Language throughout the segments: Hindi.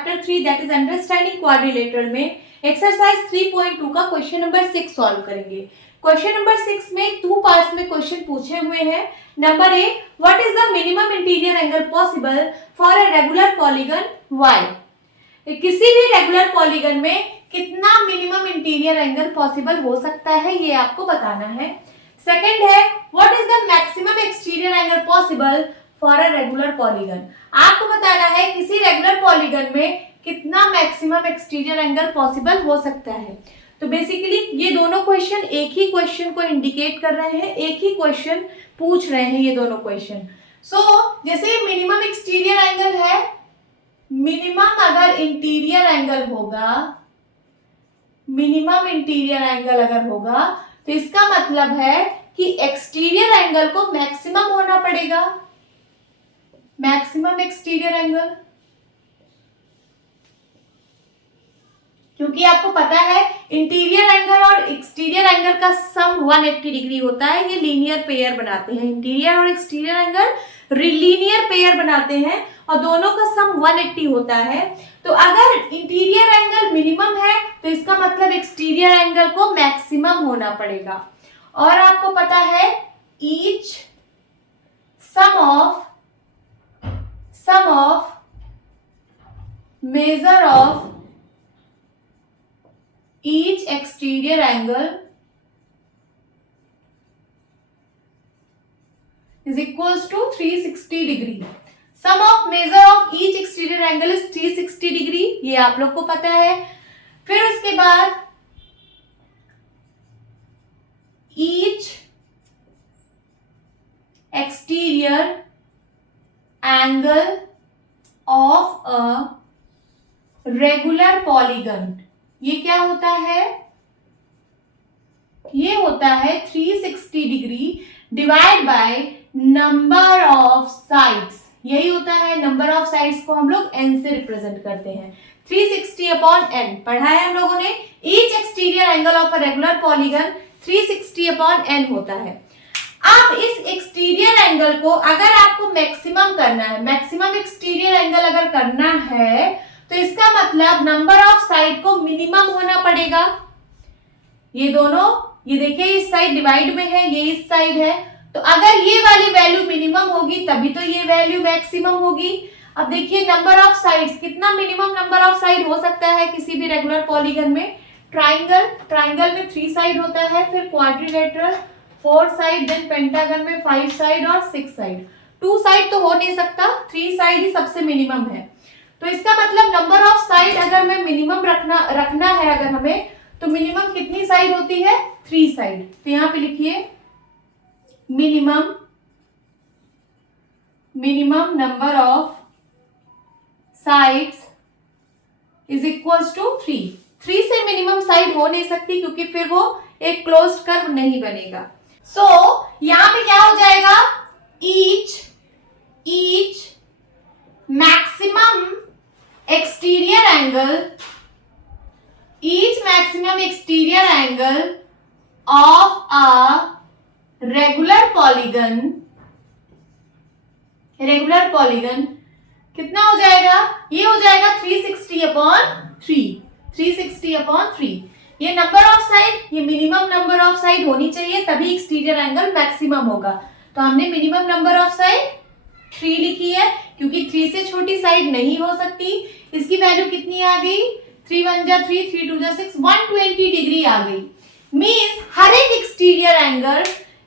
Chapter 3 that is understanding quadrilateral में एक्सरसाइज 3.2 का क्वेश्चन नंबर 6 सॉल्व करेंगे। क्वेश्चन नंबर 6 में 2 पार्ट्स में क्वेश्चन पूछे हुए हैं। Number a, what is the minimum interior angle possible for a regular polygon why. किसी भी रेगुलर पॉलीगन में कितना मिनिमम इंटीरियर एंगल पॉसिबल हो सकता है ये आपको बताना है। सेकंड है, what is the maximum exterior angle possible for a regular polygon. आपको बताना है किसी रेगुलर पॉलीगन में कितना मैक्सिमम एक्सटीरियर एंगल पॉसिबल हो सकता है। तो बेसिकली ये दोनों क्वेश्चन एक ही क्वेश्चन को इंडिकेट कर रहे हैं, एक ही क्वेश्चन पूछ रहे हैं ये दोनों क्वेश्चन। जैसे मिनिमम एक्सटीरियर एंगल है, मिनिमम अगर इंटीरियर एंगल होगा, मिनिमम इंटीरियर एंगल अगर होगा तो इसका मतलब है कि एक्सटीरियर एंगल को मैक्सिमम होना पड़ेगा, मैक्सिमम एक्सटीरियर एंगल। क्योंकि आपको पता है इंटीरियर एंगल और एक्सटीरियर एंगल का सम 180 डिग्री होता है, ये लीनियर पेयर बनाते हैं। इंटीरियर और एक्सटीरियर एंगल लीनियर पेयर बनाते हैं और दोनों का सम 180 होता है। तो अगर इंटीरियर एंगल मिनिमम है तो इसका मतलब एक्सटीरियर एंगल को मैक्सिमम होना पड़ेगा। और आपको पता है each sum of measure of each exterior angle is equals to 360 degree. Sum of measure of each exterior angle is 360 degree, ये आप लोग को पता है। फिर उसके बाद each exterior angle of a regular polygon, ये क्या होता है, ये होता है 360 degree divide by number of sides. यही होता है, नंबर ऑफ साइड्स को हम लोग n से रिप्रेजेंट करते हैं। 360 अपॉन n पढ़ा है हम लोगों ने। Each exterior angle of a regular polygon 360 upon n होता है। अब इस एक्सटीरियर एंगल को अगर आपको मैक्सिमम करना है, मैक्सिमम एक्सटीरियर एंगल अगर करना है तो इसका मतलब नंबर ऑफ साइड को मिनिमम होना पड़ेगा। ये दोनों, ये देखिए इस साइड डिवाइड में है, ये इस साइड है, तो अगर ये वाली वैल्यू मिनिमम होगी तभी तो ये वैल्यू मैक्सिमम होगी। अब देखिए नंबर ऑफ साइड्स, कितना मिनिमम नंबर ऑफ साइड हो सकता है किसी भी रेगुलर पॉलीगन में। ट्राइंगल में 3 साइड होता है, फिर क्वाड्रिलेटरल 4 साइड, देन पेंटागन में 5 साइड और 6 साइड। 2 साइड तो हो नहीं सकता, 3 साइड ही सबसे मिनिमम है। तो इसका मतलब नंबर ऑफ साइड अगर मैं मिनिमम रखना है अगर हमें, तो मिनिमम कितनी साइड होती है, 3 साइड। तो यहां पे लिखिए minimum number of sides is equals to 3। 3 से मिनिमम साइड हो नहीं सकती क्योंकि फिर वो एक क्लोज्ड कर्व नहीं बनेगा। यहां पे क्या हो जाएगा, each maximum exterior angle of a regular polygon कितना हो जाएगा, ये हो जाएगा 360 अपॉन 3। ये नंबर ऑफ साइड, ये मिनिमम नंबर ऑफ साइड होनी चाहिए तभी एक्सटीरियर एंगल मैक्सिमम होगा। तो हमने मिनिमम नंबर ऑफ साइड 3 लिखी है क्योंकि 3 से छोटी साइड नहीं हो सकती। इसकी वैल्यू कितनी आ गई, 3 1 जा 3, 3 2 जा 6, 120 डिग्री आ गई। मींस हर एक एक्सटीरियर एंगल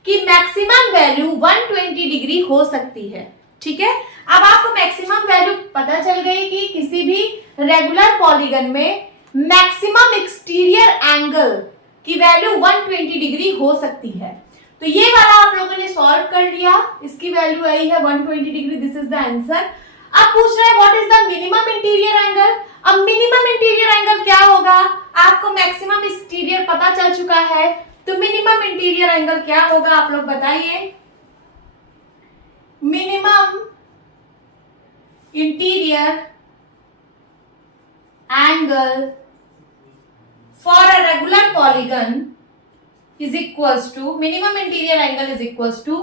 की मैक्सिमम वैल्यू 120 डिग्री हो सकती है। ठीक है, अब आपको मैक्सिमम वैल्यू पता चल गई कि किसी भी रेगुलर पॉलीगन में मैक्सिमम एक्सटीरियर एंगल की वैल्यू 120 डिग्री हो सकती है। तो ये वाला आप लोगों ने सॉल्व कर लिया, इसकी वैल्यू आई है 120 degree, this is the answer. अब पूछ रहा है what is the minimum interior angle. अब मिनिमम इंटीरियर एंगल क्या होगा, आपको मैक्सिमम एक्सटीरियर पता चल चुका है, तो मिनिमम इंटीरियर एंगल क्या होगा आप लोग बताइए। Minimum interior angle for a regular polygon is equals to, minimum interior angle is equals to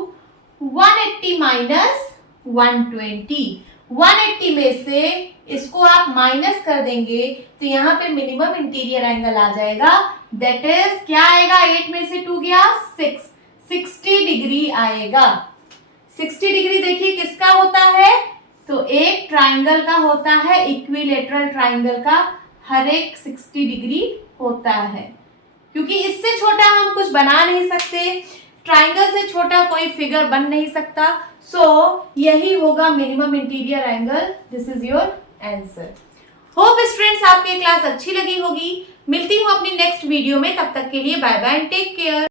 180 minus 120. 180 में से इसको आप माइनस कर देंगे तो यहाँ पे मिनिमम इंटीरियर एंगल आ जाएगा, दैट इज क्या आएगा, 8 में से 2 गया 6, 60 डिग्री आएगा। 60 डिग्री देखिए किसका होता है, तो एक ट्राइंगल का होता है, इक्विलेटरल ट्राइंगल का हर एक 60 डिग्री होता है, क्योंकि इससे छोटा हम कुछ बना नहीं सकते, ट्राइंगल से छोटा कोई फिगर बन नहीं सकता। सो यही होगा minimum interior angle. This is your answer. Hope students आपको ये क्लास अच्छी लगी होगी। मिलती हूँ अपनी नेक्स्ट वीडियो में, तब तक के लिए bye bye and take care.